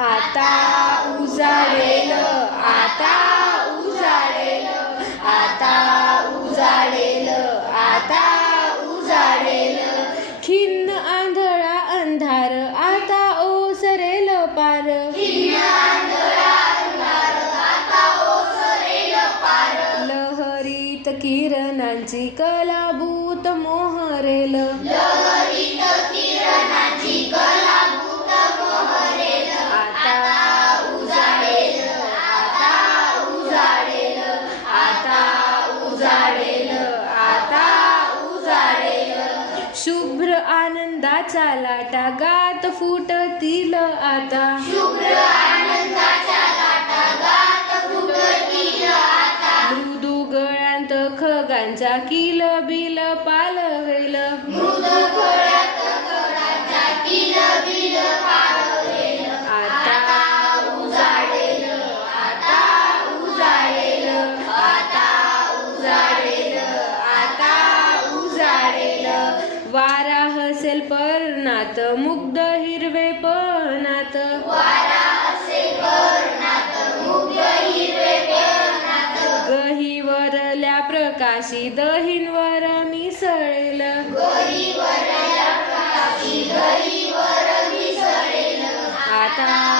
आता उजाडेल आता उजाडेल आता उजाडेल आता उजाडेल खिन्न आंधळा अंधार आता ओसरेल पार. लहरीत किरणांची कलाभूत मोहरेल. आनंदाचा लाटा गात फुटतील आता. मृदू गळ्यांत खगांचा किल बिल आता उजाडेल आता उजाडेल आता उजाडेल आता उजाडेल. वारा हसेल पर्णात मुग्ध हिरवे पणात गहीवरल्या प्रकाशी दहींवर मिसळेल आता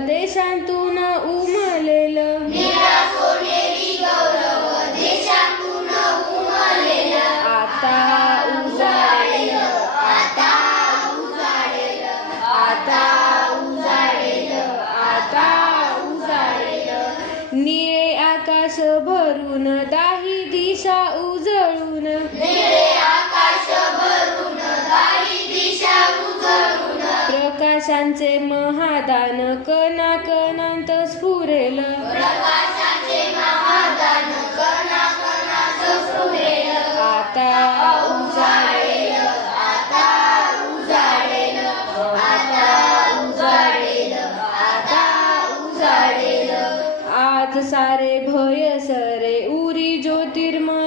देशांतून उमलेल. आता उजाडेल आता उजाडेल आता उजाडेल आता उजाडेल निळे आकाश भरून दाही दिशा उजळून. प्रकाशांचे महादान कणा कणांत स्फुरेल. आता उजाडेल आता उजाडेल आता उजाडेल आता उजाडेल आज सारे भय सरे. उरी ज्योतिर्मय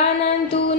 पहाटेचा आशीर्वाद प्राणांतून उगवे